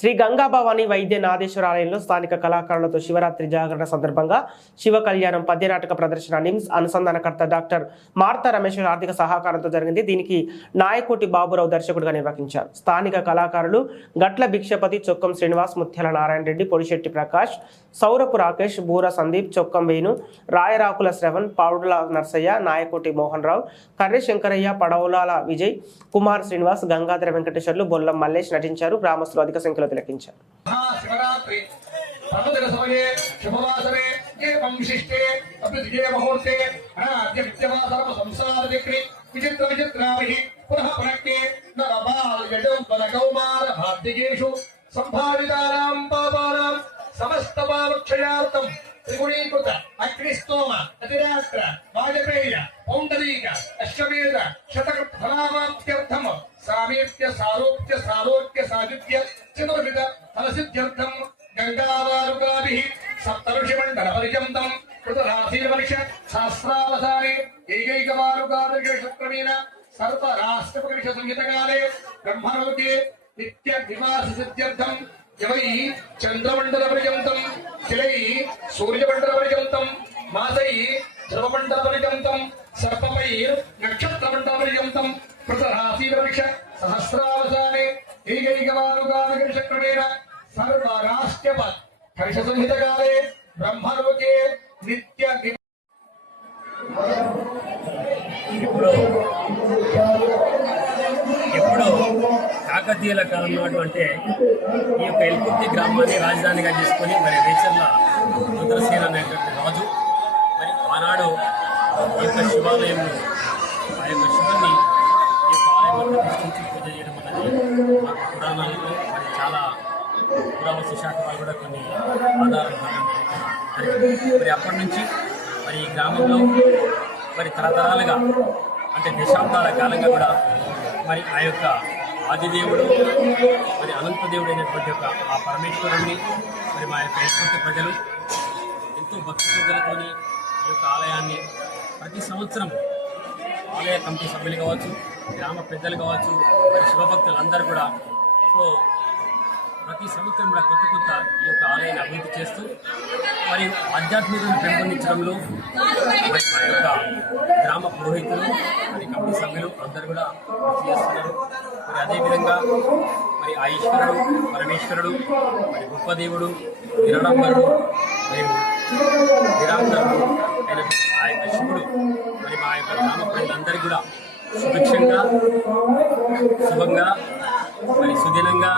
శ్రీ గంగాభవాని వైద్య నాదేశ్వర ఆలయంలో స్థానిక కళాకారులతో శివరాత్రి జాగరణ సందర్భంగా శివ కళ్యాణం పద్యనాటక ప్రదర్శన నిమ్స్ అనుసంధానకర్త డాక్టర్ మార్తా రమేష్ ఆర్థిక సహకారంతో జరిగింది. దీనికి నాయకోటి బాబురావు దర్శకుడిగా నిర్వహించారు. స్థానిక కళాకారులు గట్ల భిక్షపతి, చొక్కం శ్రీనివాస్, ముత్యాల నారాయణ రెడ్డి, పొడిశెట్టి ప్రకాష్, సౌరపు రాకేష్, బూర సందీప్, చొక్కం వేణు, రాయరాకుల శ్రవణ్, పావుడుల నర్సయ్య, నాయకోటి మోహన్ రావు, కర్రె శంకరయ్య, పడవలాల విజయ్ కుమార్, శ్రీనివాస్, గంగాధర వెంకటేశ్వర్లు, బొల్లం మల్లేష్ నటించారు. గ్రామస్తులు అధిక సంఖ్యలో తిలకించారు. त्रिगुणीकृत अग्निस्तोम अतिरात्र वाजपेय पौंडरीक अश्वमेध शतक फलामाप्त्यर्थम सामीप्य सारोप्य सारोग्य सायुज्य चतुर्विध फलसिद्ध्यर्थम गंगावारुकाभिः सप्तऋषिमण्डल पर्यन्तं कृतराशीर्वर्ष सहस्रावसाने एकैकवारुकार्यक्षत्रमेन सर्वराष्ट्रपरिष संहितकाले ब्रह्मलोके नित्य निवास सिद्ध्यर्थम यवै चंद्रमंडल पर्यन्तं किलै सूर्यमंडल पर्यन्तं मासै ध्रुवमंडल पर्यन्तं सर्पमैर् नक्षत्रमंडल पर्यन्तं कृतराशीर्वर्ष सहस्रावसाने एकैकवारुकार्यक्षत्रमेन सर्वराष्ट्रपत् हर्षसंहितकाले ब्रह्मलोके नित्य కాకతీయుల కాలంలో అంటే ఈ యొక్క ఎల్కుర్తి గ్రామాన్ని రాజధానిగా చేసుకొని మరి రేచర్ల రుద్రసేన అనేటువంటి రాజు మరి ఆనాడు ఈ యొక్క శివాలయం ఆ యొక్క శివుని ఈ యొక్క ఆలయంలో ప్రతిష్ఠించి పూజ చేయడం అన్నది మాకు పురాణాలలో మరి చాలా పురావస్తు శాఖ వాళ్ళు కూడా కొన్ని ఆధారాలు మరి అప్పటి నుంచి మరి ఈ గ్రామంలో మరి తరతరాలుగా అంటే దశాబ్దాల కాలంగా కూడా మరి ఆ యొక్క ఆదిదేవుడు మరి అనంతదేవుడు అయినటువంటి యొక్క ఆ పరమేశ్వరుణ్ణి మరి మా యొక్క ఎల్కుర్తి ప్రజలు ఎంతో భక్తి శ్రద్ధలతోని ఈ యొక్క ఆలయాన్ని ప్రతి సంవత్సరం ఆలయ కమిటీ సభ్యులు కావచ్చు, గ్రామ పెద్దలు కావచ్చు, మరి శివభక్తులు అందరూ కూడా సో ప్రతి సంవత్సరం కూడా కొత్త కొత్త ఈ యొక్క ఆలయాన్ని అభివృద్ధి చేస్తూ మరి ఆధ్యాత్మికతను పెంపొందించడంలో మరి మా యొక్క గ్రామ పురోహితులు మరి కమిటీ సభ్యులు అందరూ కూడా కృషి చేస్తున్నారు. మరి అదేవిధంగా మరి ఆ ఈశ్వరుడు పరమేశ్వరుడు మరి గొప్ప దేవుడు నిరాడంబరుడు మరియు నిరాంతరుడు అయిన ఆ యొక్క శివుడు మరి మా యొక్క గ్రామ ప్రజలందరికీ కూడా సుభిక్షంగా శుభంగా మరి సుదినంగా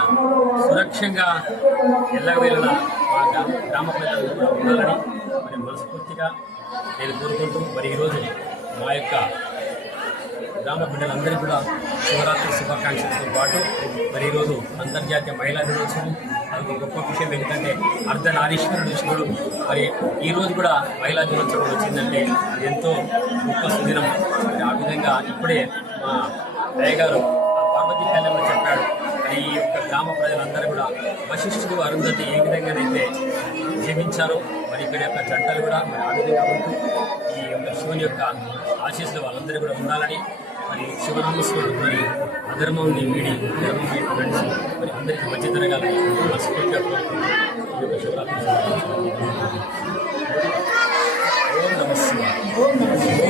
సురక్షంగా ఎల్లవేళలా మా గ్రామ ప్రజలందరూ కూడా ఉండాలని మరి మనస్ఫూర్తిగా నేను కోరుకుంటూ మరి ఈరోజు మా యొక్క గ్రామ బిడ్డలందరికీ కూడా శివరాత్రి శుభాకాంక్షలతో పాటు మరి ఈరోజు అంతర్జాతీయ మహిళా దినోత్సవం. అది గొప్ప విషయం ఏంటంటే అర్ధనారీశ్వరుడు శివుడు మరి ఈరోజు కూడా మహిళా దినోత్సవం వచ్చిందంటే ఎంతో గొప్ప సుదినం. మరి ఆ విధంగా ఇప్పుడే మా అయ్యగారు పార్వతీ కళ్యాణంలో చెప్పాడు. మరి ఈ యొక్క గ్రామ ప్రజలందరూ కూడా వశిష్ఠుడు అరుంధతి ఏ విధంగానైతే జీవించారో మరి ఇక్కడ యొక్క జంటలు కూడా మరి ఆ విధంగా ఉంటూ ఈ యొక్క శివుని యొక్క ఆశీస్సులు వాళ్ళందరూ కూడా ఉండాలని మరి శివనామస్వరుడు మరి అధర్మాన్ని వీడి ధర్మం వైపు నడిచి మరి అందరికీ మంచి జరగాలని మనస్ఫూర్తిగా ఈ యొక్క శివరాత్రి ఓం నమః శివాయ.